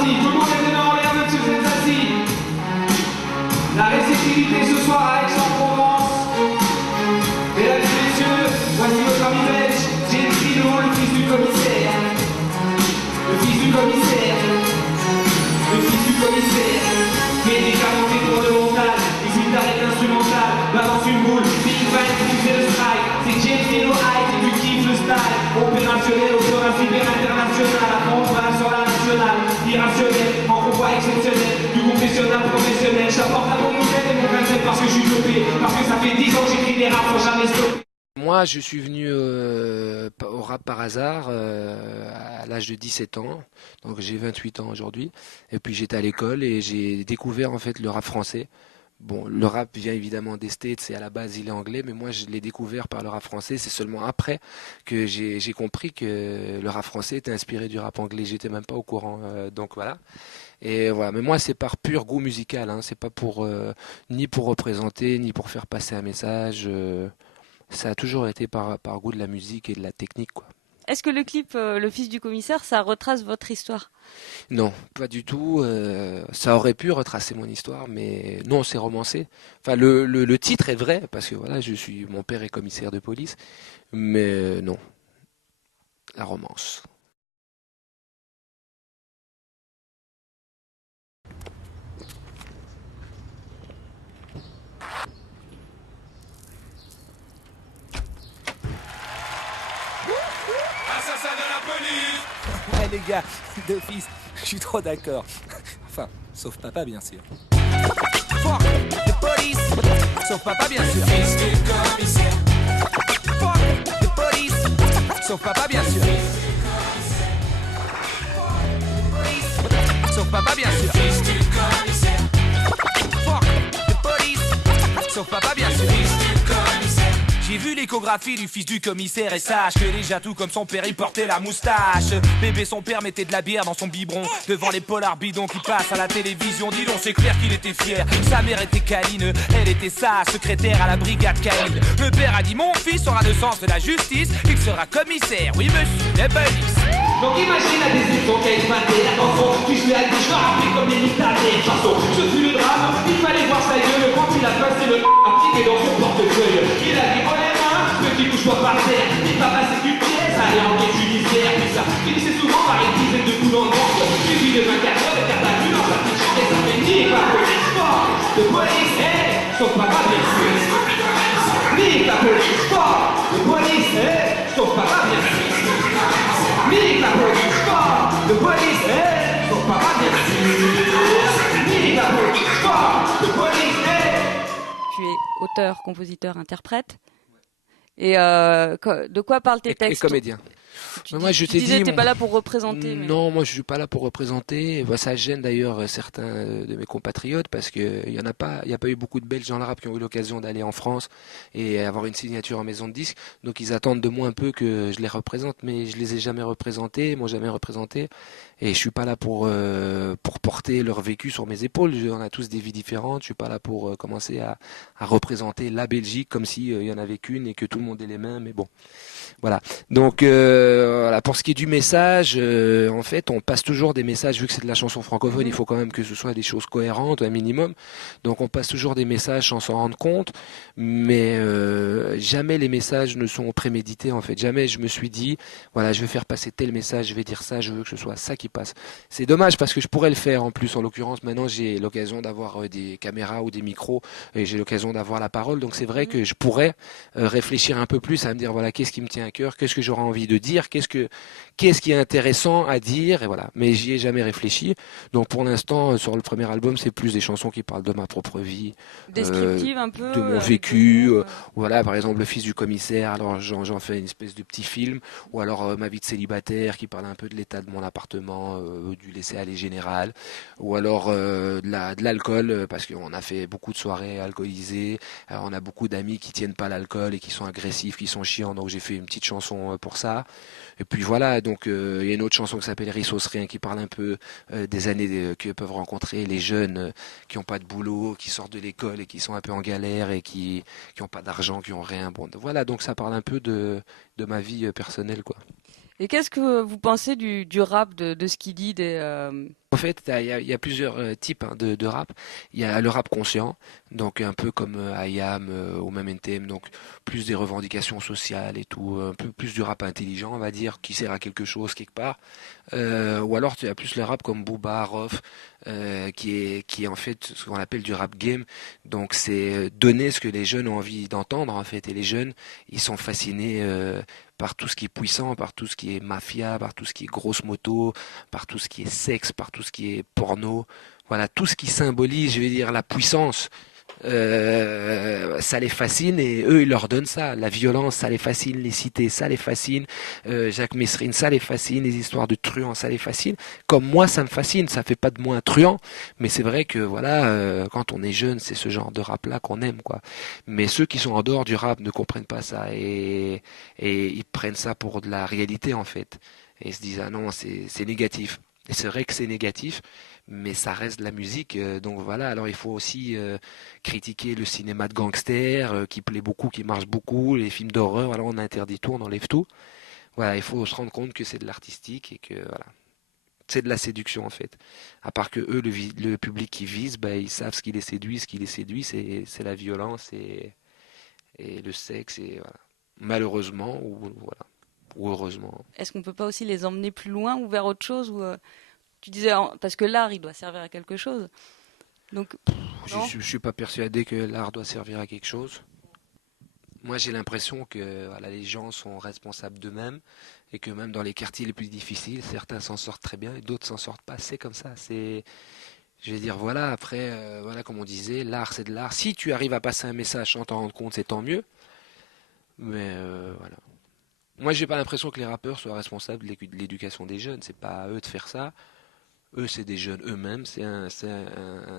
parti, tout le monde est dedans, les même si vous êtes assis. La réceptivité ce soir à Aix-en-Provence. Mesdames et messieurs, voici votre ami belge, James Pino, le fils du commissaire. Le fils du commissaire. Le fils du commissaire. Médicament pour le montage, musique d'arrêt instrumentale, balance une boule, big bang, tu fais le strike. C'est James Pino High, tu kiffes le style. Opérationnel, opérationnel, international, à fond, voilà sur la nationale. Irrationnel, en convoi exceptionnel, du confessionnal professionnel. J'apporte la bonne nouvelle et mon principe parce que je suis dopé. Parce que ça fait 10 ans que j'écris des raps sans jamais stopper. Moi, je suis venu au rap par hasard à l'âge de 17 ans, donc j'ai 28 ans aujourd'hui. Et puis j'étais à l'école et j'ai découvert en fait le rap français. Bon, le rap vient évidemment des States, c'est à la base il est anglais, mais moi je l'ai découvert par le rap français. C'est seulement après que j'ai compris que le rap français était inspiré du rap anglais. J'étais même pas au courant, donc voilà. Et voilà, mais moi c'est par pur goût musical, hein. C'est pas pour ni pour représenter, ni pour faire passer un message. Ça a toujours été par goût de la musique et de la technique, quoi. Est-ce que le clip Le fils du commissaire, ça retrace votre histoire? Non, pas du tout. Ça aurait pu retracer mon histoire, mais non, c'est romancé. Enfin, le titre est vrai, parce que voilà, mon père est commissaire de police, mais non, la romance. Assassin de la police! Ouais les gars, d'office, je suis trop d'accord. Enfin, sauf papa bien sûr. Fuck the police, sauf papa bien sûr. Fils du commissaire. Fuck the police, sauf papa bien sûr. Sauf papa bien sûr. Fils du commissaire. Fuck the police, sauf papa bien sûr. Fils du commissaire. J'ai vu l'échographie du fils du commissaire et sache que déjà tout comme son père il portait la moustache. Bébé son père mettait de la bière dans son biberon devant les polars bidons qui passent à la télévision. Dis donc c'est clair qu'il était fier. Sa mère était câline, elle était sa secrétaire à la brigade canine. Le père a dit mon fils aura le sens de la justice, il sera commissaire, oui monsieur, de police. Donc imagine la décision qui a éclaté, attention, tu se l'as dit, je rappelé comme des dictateurs. De toute façon, ce fut le drame, il fallait voir sa gueule quand il a passé le appliqué dans son portefeuille. Il a dit, oh les mains, petit bouge-toi par terre, il va passer qu'une pièce, aller en quête judiciaire, puis ça finissait souvent par une dizaine de coups dans le ventre, suivi de 24 heures de garde à vue dans sa petite chambre, et ça fait nique la police fort, de police, sauf papa bien sûr. Nique la police fort, de police, sauf papa bien sûr. Nique la police fort, de police, sauf papa bien sûr. Nique la police fort, de police, Tu es auteur, compositeur, interprète. Et de quoi parlent tes Et textes? comédien. Moi, je Tu t'ai disais dit, t'es pas là pour représenter. Mais... non, moi je suis pas là pour représenter. Bah, ça gêne d'ailleurs certains de mes compatriotes parce que il y a pas eu beaucoup de Belges dans le rap qui ont eu l'occasion d'aller en France et avoir une signature en maison de disque. Donc ils attendent de moi un peu que je les représente, mais je les ai jamais représentés, ils m'ont jamais représenté. Et je suis pas là pour porter leur vécu sur mes épaules. On a tous des vies différentes. Je suis pas là pour commencer à représenter la Belgique comme si il y en avait qu'une et que tout le monde est les mêmes. Mais bon. Voilà. Donc voilà. Pour ce qui est du message, en fait, on passe toujours des messages, vu que c'est de la chanson francophone, il faut quand même que ce soit des choses cohérentes, un minimum. Donc on passe toujours des messages sans s'en rendre compte, mais jamais les messages ne sont prémédités en fait. Jamais je me suis dit, voilà, je vais faire passer tel message, je vais dire ça, je veux que ce soit ça qui passe. C'est dommage parce que je pourrais le faire en plus. En l'occurrence, maintenant j'ai l'occasion d'avoir des caméras ou des micros et j'ai l'occasion d'avoir la parole. Donc c'est vrai que je pourrais réfléchir un peu plus à me dire, voilà, qu'est-ce qui me tient à cœur, qu'est-ce que j'aurais envie de dire, qu'est-ce qui est intéressant à dire, et voilà. Mais j'y ai jamais réfléchi. Donc pour l'instant, sur le premier album, c'est plus des chansons qui parlent de ma propre vie, Descriptive un peu. de mon vécu. Voilà, par exemple, Le fils du commissaire. Alors j'en fais une espèce de petit film, ou alors ma vie de célibataire qui parle un peu de l'état de mon appartement, du laisser aller général, ou alors de l'alcool parce qu'on a fait beaucoup de soirées alcoolisées. On a beaucoup d'amis qui tiennent pas l'alcool et qui sont agressifs, qui sont chiants. Donc j'ai fait une petite chanson pour ça. Et puis voilà, donc il y a une autre chanson qui s'appelle Rissos Rien qui parle un peu des années que peuvent rencontrer les jeunes qui n'ont pas de boulot, qui sortent de l'école et qui sont un peu en galère et qui n'ont pas d'argent, qui n'ont rien. Bon, voilà, donc ça parle un peu de ma vie personnelle, quoi. Et qu'est-ce que vous pensez du rap de Skidid En fait, il y a plusieurs types de rap. Il y a le rap conscient, donc un peu comme IAM ou même NTM, donc plus des revendications sociales et tout, un peu plus du rap intelligent, on va dire, qui sert à quelque chose quelque part. Ou alors tu as plus le rap comme Booba, Rof, qui est en fait ce qu'on appelle du rap game. Donc c'est donner ce que les jeunes ont envie d'entendre en fait. Et les jeunes, ils sont fascinés par tout ce qui est puissant, par tout ce qui est mafia, par tout ce qui est grosse moto, par tout ce qui est sexe, par tout ce qui est porno. Voilà, tout ce qui symbolise, je vais dire, la puissance. Ça les fascine et eux ils leur donnent ça. La violence, ça les fascine. Les cités, ça les fascine. Jacques Messrine, ça les fascine. Les histoires de truands, ça les fascine. Comme moi, ça me fascine. Ça fait pas de moi un truand, mais c'est vrai que voilà, quand on est jeune, c'est ce genre de rap là qu'on aime, quoi. Mais ceux qui sont en dehors du rap ne comprennent pas ça et ils prennent ça pour de la réalité en fait. Et ils se disent ah non, c'est négatif. Et c'est vrai que c'est négatif, mais ça reste de la musique. Donc voilà, alors il faut aussi critiquer le cinéma de gangster qui plaît beaucoup, qui marche beaucoup, les films d'horreur. Alors on interdit tout, on enlève tout. Voilà, il faut se rendre compte que c'est de l'artistique et que voilà, c'est de la séduction en fait. À part que eux, le public qui vise, bah, ils savent ce qui les séduit. Ce qui les séduit, c'est la violence et le sexe. Et voilà. Malheureusement, ou voilà, ou heureusement. Est-ce qu'on peut pas aussi les emmener plus loin ou vers autre chose ou, tu disais, parce que l'art, il doit servir à quelque chose. Donc, Je suis pas persuadé que l'art doit servir à quelque chose. Moi, j'ai l'impression que voilà, les gens sont responsables d'eux-mêmes et que même dans les quartiers les plus difficiles, certains s'en sortent très bien et d'autres s'en sortent pas. C'est comme ça. Je vais dire, voilà, après, voilà, comme on disait, l'art, c'est de l'art. Si tu arrives à passer un message sans t'en rendre compte, c'est tant mieux. Mais voilà. Moi, j'ai pas l'impression que les rappeurs soient responsables de l'éducation des jeunes. C'est pas à eux de faire ça. Eux, c'est des jeunes eux-mêmes. C'est un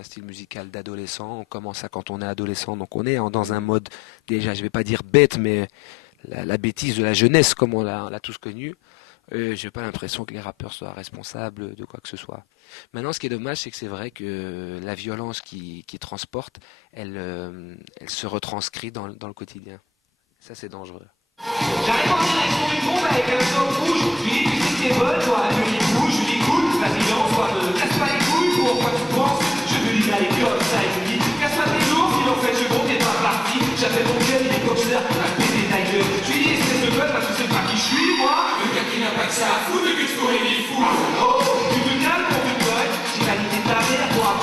style musical d'adolescent. On commence ça quand on est adolescent. Donc, on est dans un mode, déjà, je vais pas dire bête, mais la bêtise de la jeunesse, comme on l'a tous connu. J'ai pas l'impression que les rappeurs soient responsables de quoi que ce soit. Maintenant, ce qui est dommage, c'est que c'est vrai que la violence qui transporte, elle se retranscrit dans le quotidien. Ça, c'est dangereux. J'arrive en direction du pont avec un somme rouge. Je lui dis, tu sais ce qui est bon, toi. Je lui dis, bouge, je lui dis, cool. Vas-y, lance-toi, ne casse pas les couilles. Pourquoi tu penses? Je lui dis, allez, comme ça. Et je lui dis, casse pas tes jours. Sinon, en fait, je compte, t'es pas parti. J'appelle mon gueule, il est coxeur. À péter ta gueule. Je lui dis, espèce de gueule, parce que c'est pas qui je suis, moi. Le gars qui n'a pas que ça à foutre que tu pourrais les fous. Oh, tu te calmes pour une conne. J'ai validé ta mère, toi.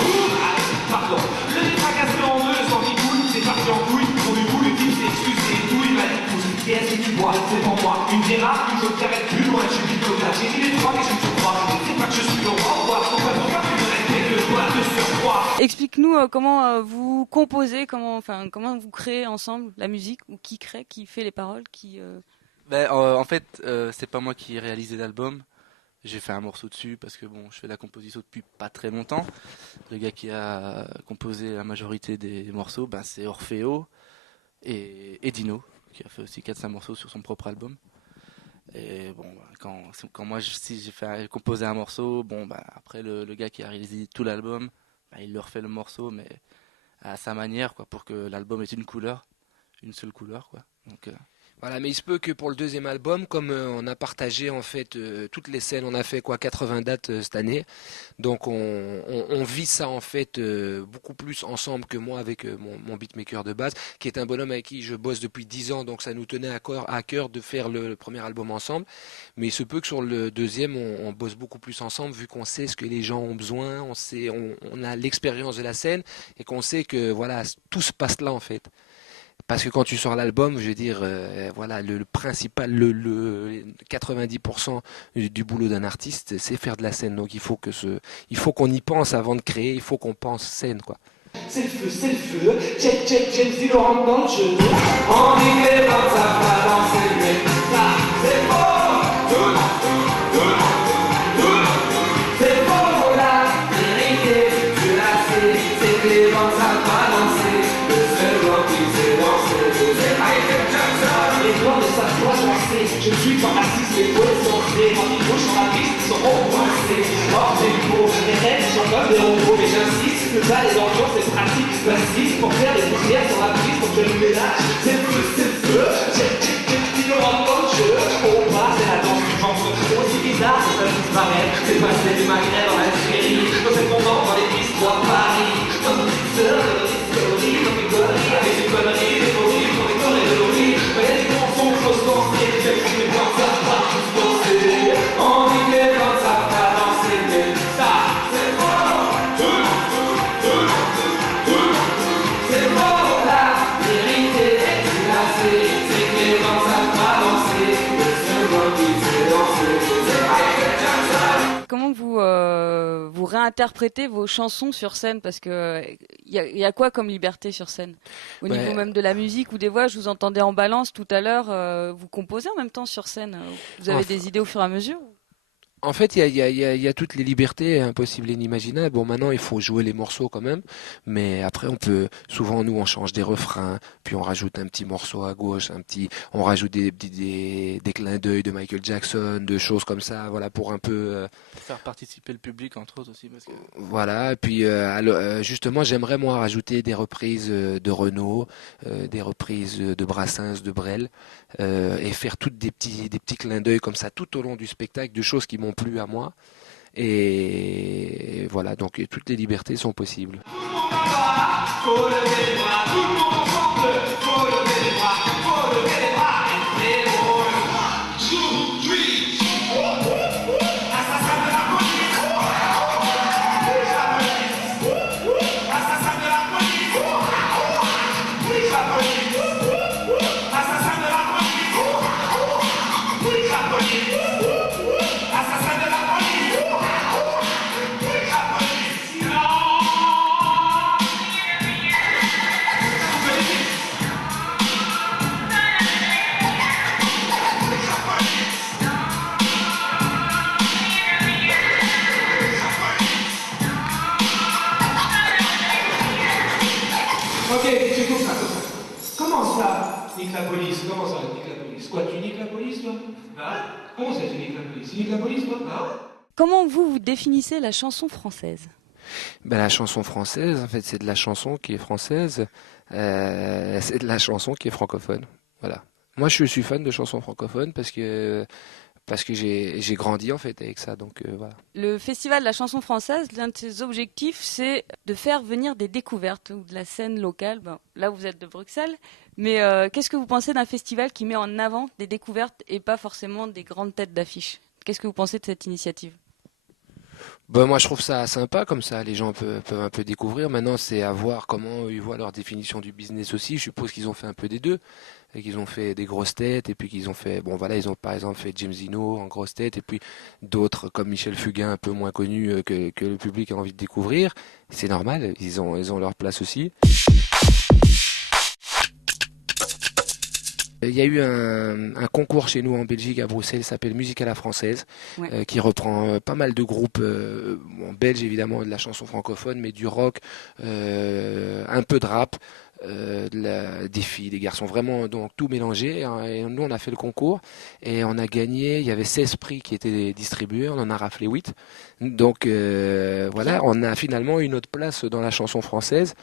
Pardon. Le nez fracassé en deux, sans qu'il coule. C'est parti en couille. Pour du coup, le type s'est excusé et tout. Il m'a dit, qu'est-ce que tu bois? C'est pour moi. Une bière, une chose qui arrête plus loin. Je suis picotage. J'ai dit les trois, qu'est-ce que tu crois? C'est pas que je suis le roi. Pourquoi tu me respectes le doigt de surcroît? explique-nous comment vous composez, comment vous créez ensemble la musique, ou qui fait les paroles, En fait, c'est pas moi qui ai réalisé l'album. J'ai fait un morceau dessus parce que bon, je fais la composition depuis pas très longtemps. Le gars qui a composé la majorité des morceaux, c'est Orfeo et Dino, qui a fait aussi 4-5 morceaux sur son propre album. Et bon, quand moi si j'ai fait composer un morceau, après le gars qui a réalisé tout l'album, il leur fait le morceau, mais à sa manière, quoi, pour que l'album ait une seule couleur, quoi. Donc voilà, mais il se peut que pour le deuxième album, comme on a partagé en fait toutes les scènes, on a fait 80 dates cette année, donc on vit ça en fait beaucoup plus ensemble que moi avec mon beatmaker de base, qui est un bonhomme avec qui je bosse depuis 10 ans, donc ça nous tenait à cœur de faire le premier album ensemble, mais il se peut que sur le deuxième, on bosse beaucoup plus ensemble, vu qu'on sait ce que les gens ont besoin, on a l'expérience de la scène, et qu'on sait que voilà, tout se passe là en fait. Parce que quand tu sors l'album, je veux dire, voilà, le principal, le 90% du boulot d'un artiste, c'est faire de la scène. Donc il faut qu'on y pense avant de créer, il faut qu'on pense scène, quoi. C'est le feu, check, James Laurent dans le jeu. En hiver, quand ça va danser, mais ça, c'est faux. C'est faux, la vérité, je la sais, c'est que les vents, ça va danser. Le seul vent qui sait danser, c'est Michael Jackson. Les blancs ne savent pas danser, je suis pas raciste, les poètes sont faits. Quand ils bougent sur la piste, ils sont coincés. Hors des mots, les rêves sont comme des robots, mais j'insiste que ça, les enfants, c'est pratique. Plastique pour faire des poussières sur la piste, pour que le ménage, c'est le feu. Check, James Laurent dans le jeu. Au bas, c'est la danse du ventre. J'ai passé du Maghreb en Algérie, dans cette moment dans les bistrots à Paris. Comme une petite sœur de l'histoire, comme une connerie, avec une connerie, des fourris, pour des corps et de l'oubli. Il y a des mensonges, choses pensées, des jeunes filles, quand ça va tous danser. On dit que quand ça va danser, mais ça, c'est faux. C'est faux, la vérité est glacée. C'est que quand ça va danser, le second qui fait danser, c'est Michael Jackson. Comment vous réinterprétez vos chansons sur scène? Parce que y a quoi comme liberté sur scène? Au niveau même de la musique ou des voix, je vous entendais en balance tout à l'heure. Vous composez en même temps sur scène? Vous avez des idées au fur et à mesure? En fait, il y a toutes les libertés impossibles et inimaginables. Bon, maintenant, il faut jouer les morceaux quand même, mais après, souvent, nous, on change des refrains, puis on rajoute un petit morceau à gauche, on rajoute des clins d'œil de Michael Jackson, de choses comme ça, voilà, pour un peu, Faire participer le public, entre autres aussi. Parce que... voilà. Et puis, justement, j'aimerais, moi, rajouter des reprises de Renaud, des reprises de Brassens, de Brel, et faire toutes des petits clins d'œil comme ça tout au long du spectacle, de choses qui m'ont plu à moi. Et voilà, donc toutes les libertés sont possibles. Faut lever les bras, tout le monde ensemble. Faut lever les bras, faut lever les bras. Et on le voit. 2, 3. Assassin de la police. La police. Assassin de la police. La police. Assassin de la police. La police. Assassin de la police. La police. Non. Ok, tu coupe ça, coupe ça. Comment ça, nique la police? Comment ça, nique la police? Quoi, tu niques la police, toi? Hein? Comment ça, tu niques la police? Tu niques la police, toi? Hein? Comment vous définissez la chanson française? Ben, la chanson française, en fait, c'est de la chanson qui est française, c'est de la chanson qui est francophone. Voilà. Moi, je suis fan de chansons francophones parce que j'ai grandi en fait avec ça, donc voilà. Le Festival de la chanson française, l'un de ses objectifs, c'est de faire venir des découvertes ou de la scène locale. Bon, là, vous êtes de Bruxelles, mais qu'est-ce que vous pensez d'un festival qui met en avant des découvertes et pas forcément des grandes têtes d'affiche? Qu'est-ce que vous pensez de cette initiative? Ben, moi, je trouve ça sympa comme ça. Les gens peuvent un peu découvrir. Maintenant, c'est à voir comment ils voient leur définition du business aussi. Je suppose qu'ils ont fait un peu des deux. Et qu'ils ont fait des grosses têtes. Et puis qu'ils ont fait, bon voilà, ils ont par exemple fait James Dino en grosse tête. Et puis d'autres comme Michel Fugain, un peu moins connus que le public a envie de découvrir. C'est normal. Ils ont leur place aussi. Il y a eu un concours chez nous en Belgique, à Bruxelles, qui s'appelle Musique à la française, Ouais. qui reprend pas mal de groupes belges évidemment, de la chanson francophone, mais du rock, un peu de rap, des filles, des garçons, vraiment donc tout mélangé. Hein. Et nous on a fait le concours et on a gagné, il y avait 16 prix qui étaient distribués, on en a raflé 8. Donc voilà, on a finalement une autre place dans la chanson française.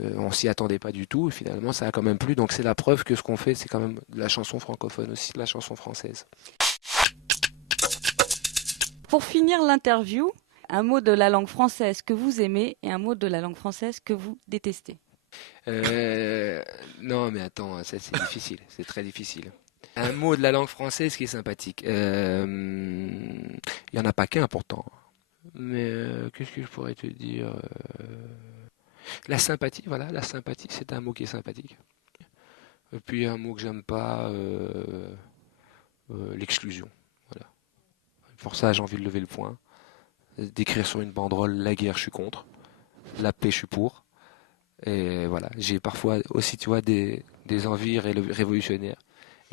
On s'y attendait pas du tout et finalement ça a quand même plu, donc c'est la preuve que ce qu'on fait c'est quand même de la chanson francophone aussi, de la chanson française. Pour finir l'interview, un mot de la langue française que vous aimez et un mot de la langue française que vous détestez. Non mais attends, ça c'est difficile, c'est très difficile. Un mot de la langue française qui est sympathique. Il y en a pas qu'un pourtant. Mais qu'est-ce que je pourrais te dire La sympathie, voilà, la sympathie, c'est un mot qui est sympathique. Et puis un mot que j'aime pas, l'exclusion. Voilà. Pour ça, j'ai envie de lever le poing, d'écrire sur une banderole la guerre, je suis contre, la paix, je suis pour. Et voilà, j'ai parfois aussi, tu vois, des envies révolutionnaires.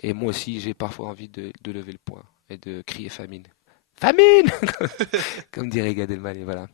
Et moi aussi, j'ai parfois envie de lever le poing et de crier famine. Famine comme dirait Gad Elmaleh, voilà.